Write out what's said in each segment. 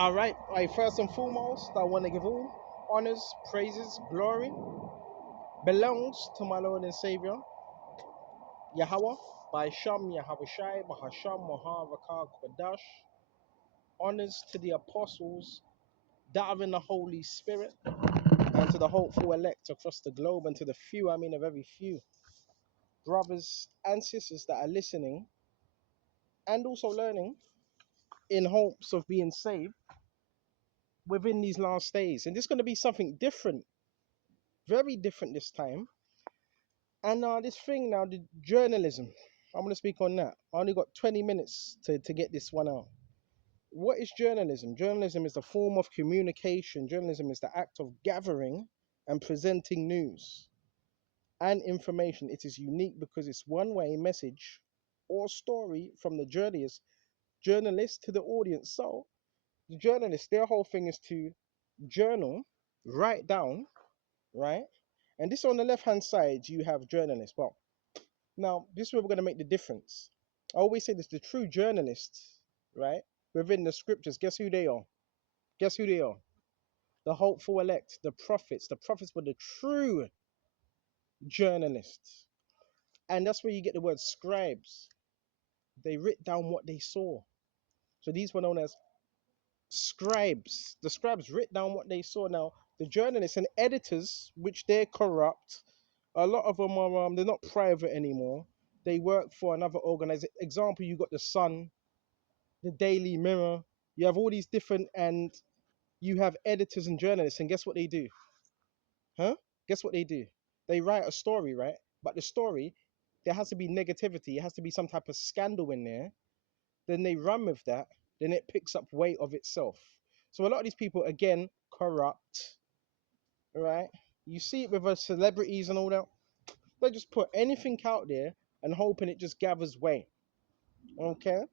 All right. First and foremost, I want to give all honors, praises, glory belongs to my Lord and Savior, Yahweh, by Sham Yahushai, Bahasham Maharakah Kwadash. Honors to the apostles that are in the Holy Spirit, and to the hopeful elect across the globe, and to the few, I mean, of every few brothers and sisters that are listening and also learning in hopes of being saved within these last days. And this is going to be something different, very different this time. And this thing now, the journalism, I'm going to speak on that. I only got 20 minutes to get this one out. What is journalism? Journalism is a form of communication. Journalism is the act of gathering and presenting news and information. It is unique because it's one-way message or story from the journalist to the audience. So the journalists, their whole thing is to journal, write down, right? And this on the left-hand side, you have journalists. Well, now, this is where we're going to make the difference. I always say this, the true journalists, right, within the scriptures, guess who they are? Guess who they are? The hopeful elect, the prophets. The prophets were the true journalists. And that's where you get the word scribes. They writ down what they saw. So these were known as scribes. The scribes writ down what they saw. Now, the journalists and editors, which they're corrupt, a lot of them are they're not private anymore. They work for another organization. Example, you got the Sun, the Daily Mirror. You have all these different, and you have editors and journalists. And guess what they do? Huh? Guess what they do? They write a story, right? But the story, there has to be negativity. It has to be some type of scandal in there. Then they run with that. Then it picks up weight of itself. So a lot of these people, again, corrupt, right? You see it with celebrities and all that. They just put anything out there and hoping it just gathers weight. Okay?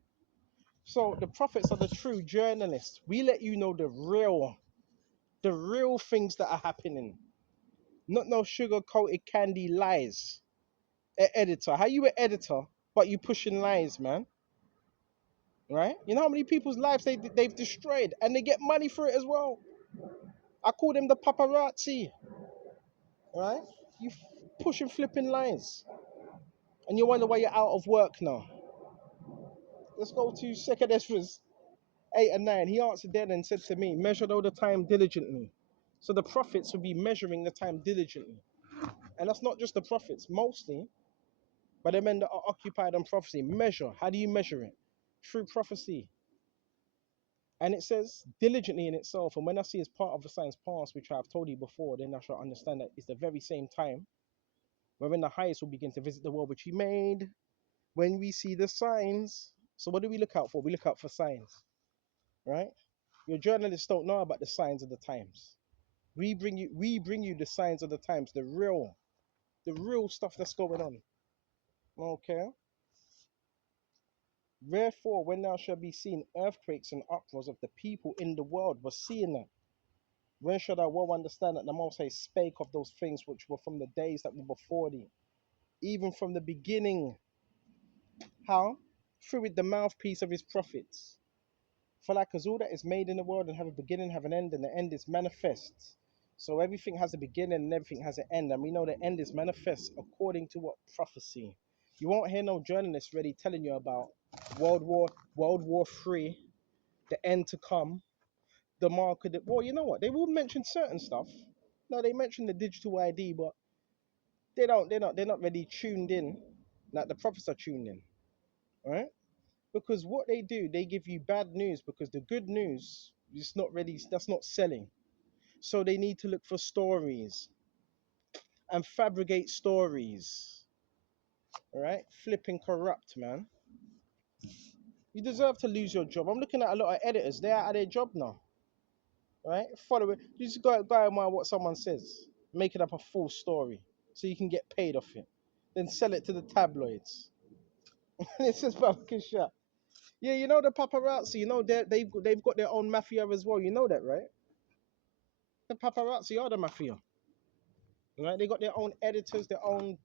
So the prophets are the true journalists. We let you know the real things that are happening. Not no sugar-coated candy lies. Editor. How you an editor, but you pushing lies, man? Right? You know how many people's lives they've destroyed, and they get money for it as well. I call them the paparazzi. Right? You pushing flipping lies, and you wonder why you're out of work now. Let's go to Second Ezra 8 and 9. He answered then and said to me, measure all the time diligently. So the prophets will be measuring the time diligently. And that's not just the prophets, mostly, but the men that are occupied on prophecy. Measure. How do you measure it? Through prophecy. And it says diligently in itself. And when I see as part of the signs past, which I've told you before, then I shall understand that it's the very same time wherein the highest will begin to visit the world which he made. When we see the signs. So what do we look out for? We look out for signs. Right? Your journalists don't know about the signs of the times. We bring you the signs of the times, the real stuff that's going on. Okay. Therefore, when thou shalt be seen earthquakes and uproars of the people in the world, was seeing that. When shall thou well understand that the Most High spake of those things which were from the days that were before thee, even from the beginning? How? Through it the mouthpiece of his prophets. For like as all that is made in the world and have a beginning, have an end, and the end is manifest. So everything has a beginning and everything has an end. And we know the end is manifest according to what prophecy. You won't hear no journalists really telling you about World War III, the end to come, the mark of the well, you know what? They will mention certain stuff. No, they mention the digital ID, but they're not really tuned in. Like the prophets are tuned in. Right? Because what they do, they give you bad news because the good news is not really, that's not selling. So they need to look for stories and fabricate stories. All right? Flipping corrupt, man. You deserve to lose your job. I'm looking at a lot of editors. They're out of their job now. Right? Follow it. You just go and mind what someone says. Make it up a full story so you can get paid off it. Then sell it to the tabloids. It's just fucking shit. Yeah, you know the paparazzi. You know they've got their own mafia as well. You know that, right? The paparazzi are the mafia. Right? They got their own editors, their own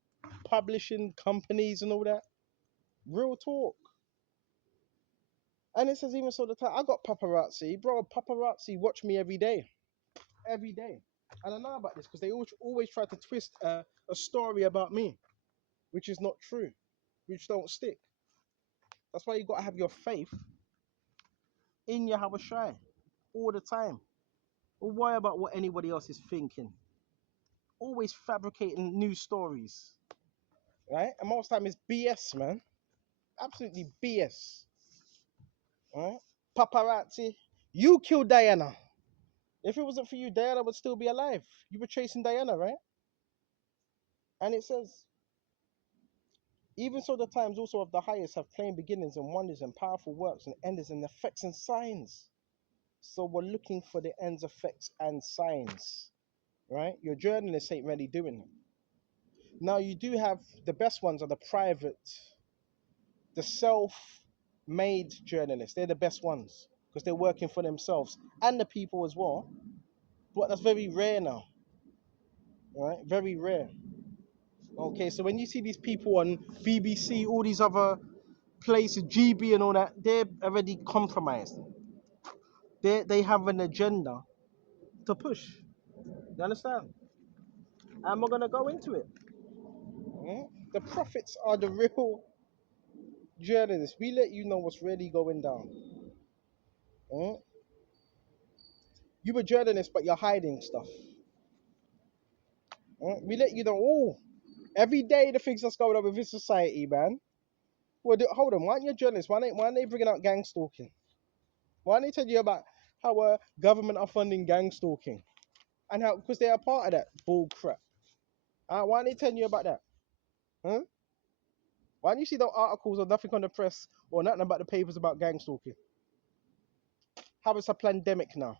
publishing companies and all that. Real talk. And it says, even so, the time I got paparazzi, bro. Paparazzi watch me every day. And I know about this because they always try to twist a story about me, which is not true, which don't stick. That's why you got to have your faith in Yahweh Shai all the time. Don't worry about what anybody else is thinking. Always fabricating new stories, right? And most time it's BS, man. Absolutely BS. Right? Paparazzi, you killed Diana. If it wasn't for you, Diana would still be alive. You were chasing Diana, right? And it says, even so, the times also of the highest have plain beginnings and wonders and powerful works and enders and effects and signs. So we're looking for the ends, effects, and signs, right? Your journalists ain't really doing it. Now, you do have the best ones are the private, the self-made journalists. They're the best ones because they're working for themselves and the people as well. But that's very rare now, right? Very rare. Okay, so when you see these people on BBC, all these other places, GB and all that, they're already compromised. They have an agenda to push. You understand? And we're gonna go into it. Mm? The prophets are the real journalists. We let you know what's really going down. Mm? You a journalist, but you're hiding stuff. Mm? We let you know. Oh, every day the things that's going on with this society, man. Well, hold on. Why aren't you a journalist? Why aren't they bringing out gang stalking? Why don't they tell you about how government are funding gang stalking and how because they are part of that bull crap? Why aren't they telling you about that? Huh? Why don't you see the articles or nothing on the press or nothing about the papers about gang stalking? How it's a pandemic now.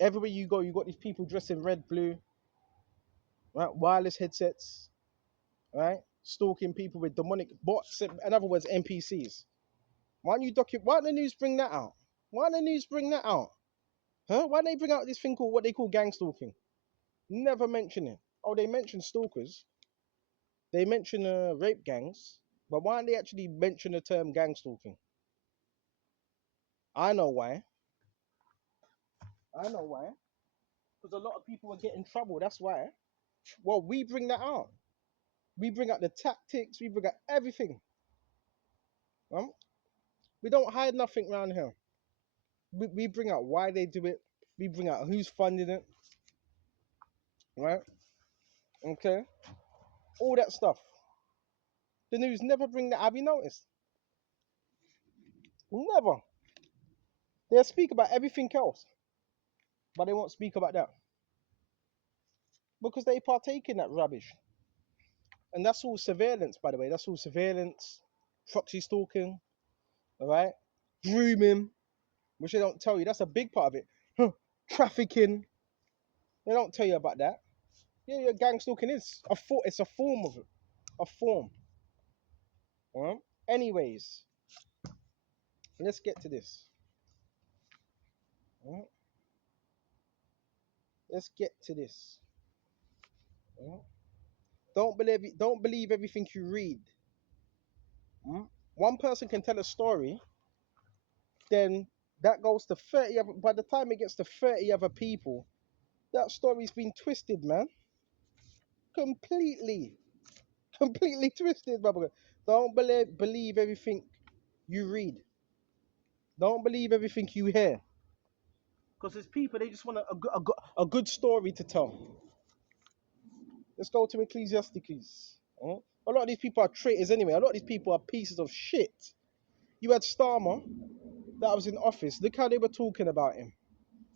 Everywhere you go, you got these people dressed in red, blue, right? Wireless headsets, right? Stalking people with demonic bots. In other words, NPCs. Why don't you Why don't the news bring that out? Why don't the news bring that out? Huh? Why don't they bring out this thing called what they call gang stalking? Never mention it. Oh, they mention stalkers. They mention rape gangs, but why don't they actually mention the term gang stalking? I know why. I know why. Because a lot of people are getting trouble. That's why. Well, we bring that out. We bring out the tactics. We bring out everything. Um, we don't hide nothing around here. We bring out why they do it. We bring out who's funding it. Right? Okay. All that stuff. The news never bring that. Have you noticed? Never. They'll speak about everything else, but they won't speak about that because they partake in that rubbish. And that's all surveillance, by the way. That's all surveillance, proxy stalking, all right? Grooming, which they don't tell you. That's a big part of it. Huh. Trafficking. They don't tell you about that. Yeah, gang stalking is it's a form of it. A form. All right? Anyways, let's get to this. All right? Let's get to this. All right? Don't believe everything you read. One person can tell a story, then that goes to 30 other, by the time it gets to 30 other people, that story's been twisted, man. Completely. Completely twisted, brother. Don't believe everything you read. Don't believe everything you hear. Because there's people, they just want a good story to tell. Let's go to Ecclesiastes. Huh? A lot of these people are traitors anyway. A lot of these people are pieces of shit. You had Starmer that was in office. Look how they were talking about him.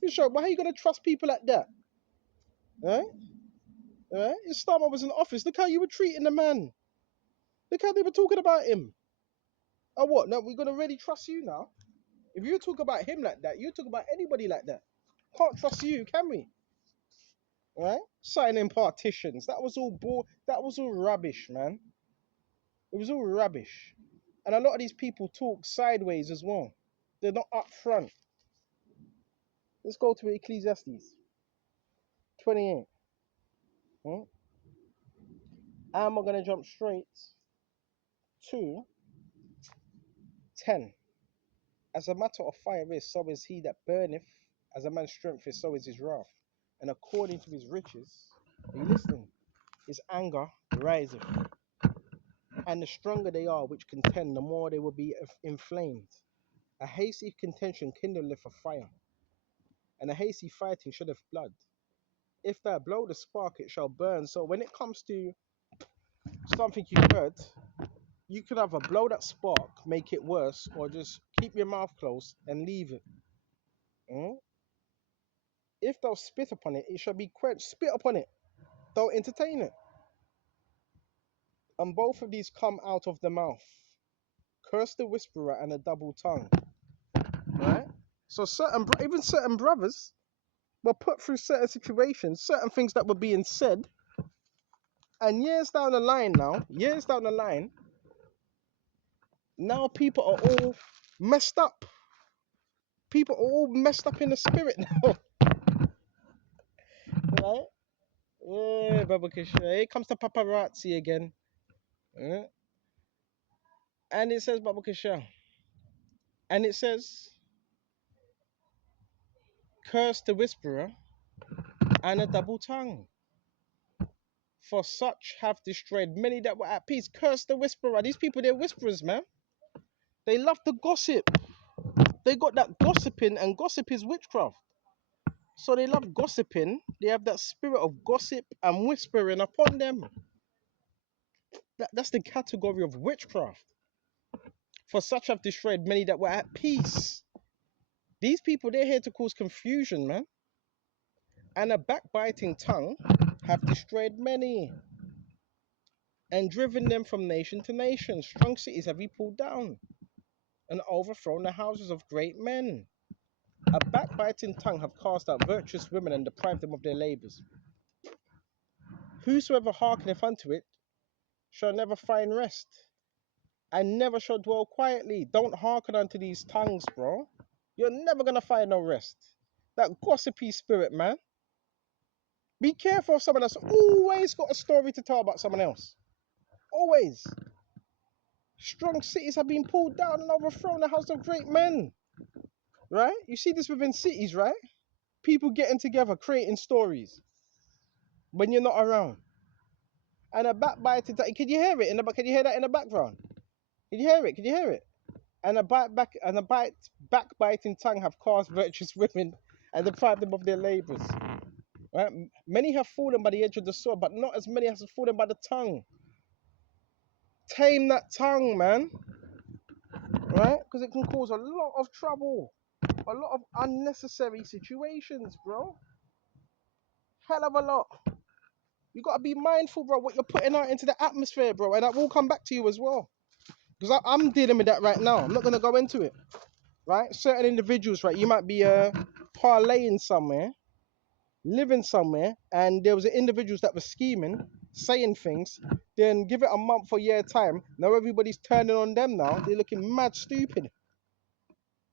You sure? Why are you going to trust people like that? Right? Right? If Starmer was in office, look how you were treating the man. Look how they were talking about him. Oh, what? Now we're going to really trust you now? If you talk about him like that, you talk about anybody like that. Can't trust you, can we? Right? Signing partitions. That was all that was all rubbish, man. It was all rubbish. And a lot of these people talk sideways as well. They're not up front. Let's go to Ecclesiastes 28. Hmm? And we're going to jump straight to 10. As a matter of fire is, so is he that burneth. As a man's strength is, so is his wrath. And according to his riches, are you listening? His anger riseth. And the stronger they are which contend, the more they will be inflamed. A hasty contention kindleth a fire, and a hasty fighting sheddeth blood. If thou blow the spark, it shall burn. So when it comes to something you heard, you could either blow that spark, make it worse, or just keep your mouth closed and leave it. Mm? If thou spit upon it, it shall be quenched. Spit upon it. Don't entertain it. And both of these come out of the mouth. Curse the whisperer and a double tongue. Right? So even certain brothers were put through certain situations, certain things that were being said, and years down the line now people are all messed up. People are all messed up in the spirit now. Right? Yeah, Baba Kisha. Here comes the paparazzi again. Yeah. And it says, Baba Kisha, and it says, curse the whisperer and a double tongue. For such have destroyed many that were at peace. Curse the whisperer. These people, they're whisperers, man. They love the gossip. They got that gossiping, and gossip is witchcraft. So they love gossiping. They have that spirit of gossip and whispering upon them. That's the category of witchcraft. For such have destroyed many that were at peace. These people, they're here to cause confusion, man. And a backbiting tongue have destroyed many and driven them from nation to nation. Strong cities have he pulled down and overthrown the houses of great men. A backbiting tongue have cast out virtuous women and deprived them of their labours. Whosoever hearkeneth unto it shall never find rest, and never shall dwell quietly. Don't hearken unto these tongues, bro. You're never gonna find no rest. That gossipy spirit, man. Be careful of someone that's always got a story to tell about someone else. Always. Strong cities have been pulled down and overthrown, the house of great men. Right? You see this within cities, right? People getting together, creating stories when you're not around. And a backbiting, can you hear it in the can you hear that in the background? Can you hear it? Can you hear it? And a backbiting tongue have caused virtuous women and deprived them of their labours. Right? Many have fallen by the edge of the sword, but not as many as have fallen by the tongue. Tame that tongue, man. Right? Because it can cause a lot of trouble, a lot of unnecessary situations, bro. Hell of a lot. You gotta be mindful, bro, what you're putting out into the atmosphere, bro, and that will come back to you as well. Because I'm dealing with that right now. I'm not gonna go into it. Right? Certain individuals, right? You might be parlaying somewhere, living somewhere, and there was individuals that were scheming, saying things. Then give it a month or year time. Now everybody's turning on them. Now they're looking mad stupid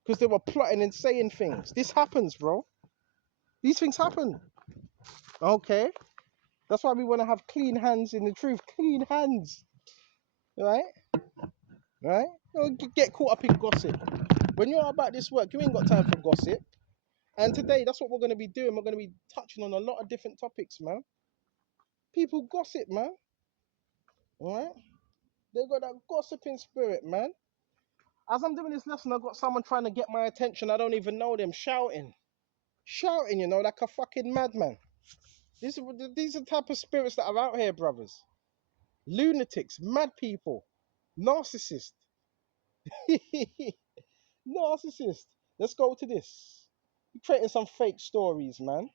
because they were plotting and saying things. This happens, bro. These things happen. Okay, that's why we want to have clean hands in the truth. Clean hands, right? Right? Don't get caught up in gossip. When you're about this work, you ain't got time for gossip. And today, that's what we're going to be doing. We're going to be touching on a lot of different topics, man. People gossip, man. All right? They got that gossiping spirit, man. As I'm doing this lesson, I've got someone trying to get my attention. I don't even know them, shouting. Shouting, you know, like a fucking madman. These are the type of spirits that are out here, brothers. Lunatics, mad people, narcissists. Narcissist. Let's go to this. You're creating some fake stories, man.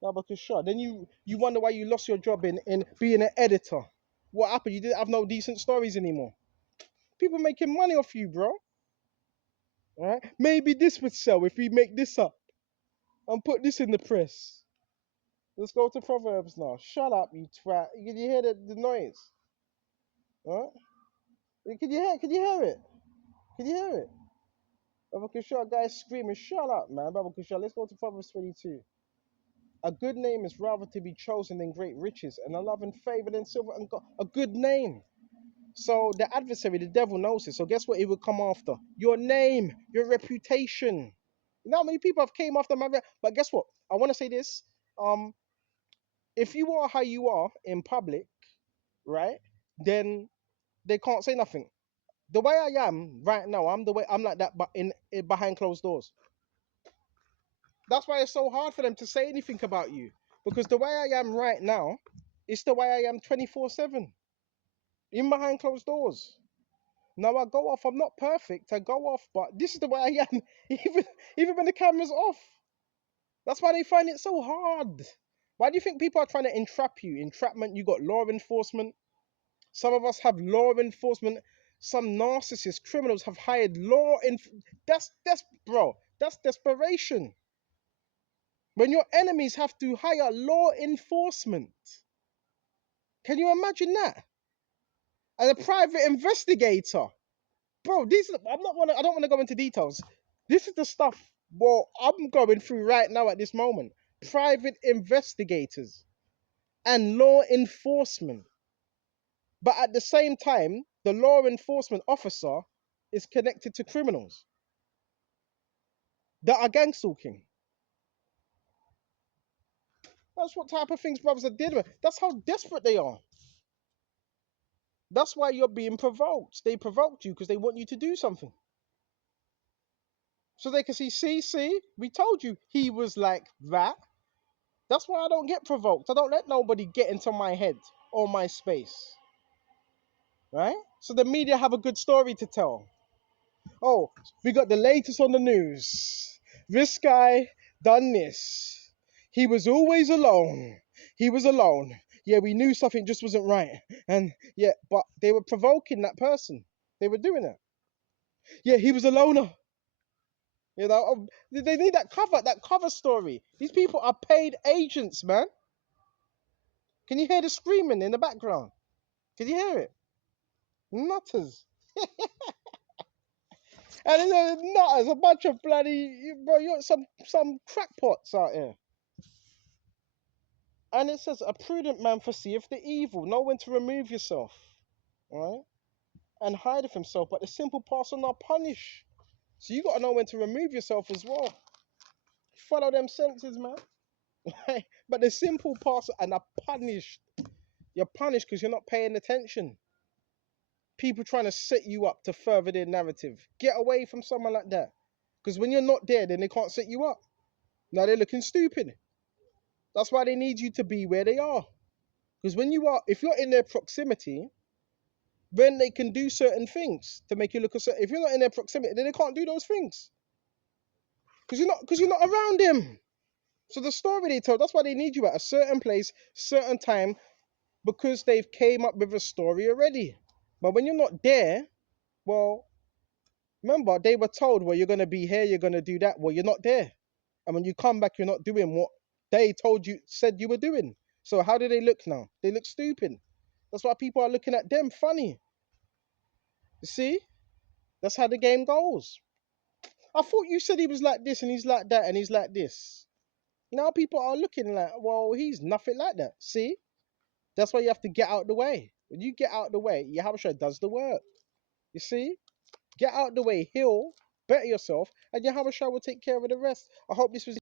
Then you wonder why you lost your job in being an editor. What happened? You didn't have no decent stories anymore. People making money off you, bro. All right? Maybe this would sell if we make this up and put this in the press. Let's go to Proverbs now. Shut up, you twat. Can you hear the noise? All right? Can you hear? Can you hear it? Can you hear it? Baba Kushal, guys screaming, shut up, man. Baba Kushal, let's go to Proverbs 22. A good name is rather to be chosen than great riches, and a love and favor than silver and gold. A good name. So the adversary, the devil, knows this. So guess what? He would come after your name, your reputation. You know how many people have came after my but guess what? I want to say this. Um, if you are how you are in public, right, then they can't say nothing. The way I am right now, I'm the way I'm like that, but in behind closed doors. That's why it's so hard for them to say anything about you, because the way I am right now is the way I am 24/7, in behind closed doors. Now I go off. I'm not perfect. I go off, but this is the way I am, even when the camera's off. That's why they find it so hard. Why do you think people are trying to entrap you? Entrapment. You got law enforcement. Some of us have law enforcement. Some narcissists, criminals have hired law That's bro. That's desperation. When your enemies have to hire law enforcement. Can you imagine that? And a private investigator. Bro, I don't want to go into details. This is the stuff what I'm going through right now at this moment. Private investigators and law enforcement. But at the same time, the law enforcement officer is connected to criminals that are gang stalking. That's what type of things brothers are dealing with. That's how desperate they are. That's why you're being provoked. They provoked you because they want you to do something. So they can see, we told you he was like that. That's why I don't get provoked. I don't let nobody get into my head or my space. Right? So the media have a good story to tell. Oh, we got the latest on the news. This guy done this. He was always alone. He was alone. Yeah, we knew something just wasn't right. And yeah, but they were provoking that person. They were doing it. Yeah, he was a loner. You know, they need that cover story. These people are paid agents, man. Can you hear the screaming in the background? Can you hear it? Nutters. And it's nutters, a bunch of bloody, bro, you're some crackpots out here. And it says, a prudent man foreseeth the evil, know when to remove yourself, right? And hideth himself, but the simple pass on are punished. So you got to know when to remove yourself as well. Follow them senses, man. But the simple pass and are punished. You're punished because you're not paying attention. People trying to set you up to further their narrative. Get away from someone like that. Because when you're not there, then they can't set you up. Now they're looking stupid. That's why they need you to be where they are. Because if you're in their proximity, then they can do certain things to make you look a certain. If you're not in their proximity, then they can't do those things. Because you're not around them. So the story they tell, that's why they need you at a certain place, certain time, because they've came up with a story already. But when you're not there, well, remember, they were told, well, you're going to be here, you're going to do that. Well, you're not there. And when you come back, you're not doing what they said you were doing. So how do they look now? They look stupid. That's why people are looking at them funny. You see? That's how the game goes. I thought you said he was like this and he's like that and he's like this. Now people are looking like, well, he's nothing like that. See? That's why you have to get out the way. When you get out the way, Yahushua does the work. You see? Get out the way, heal, better yourself, and Yahushua will take care of the rest. I hope this was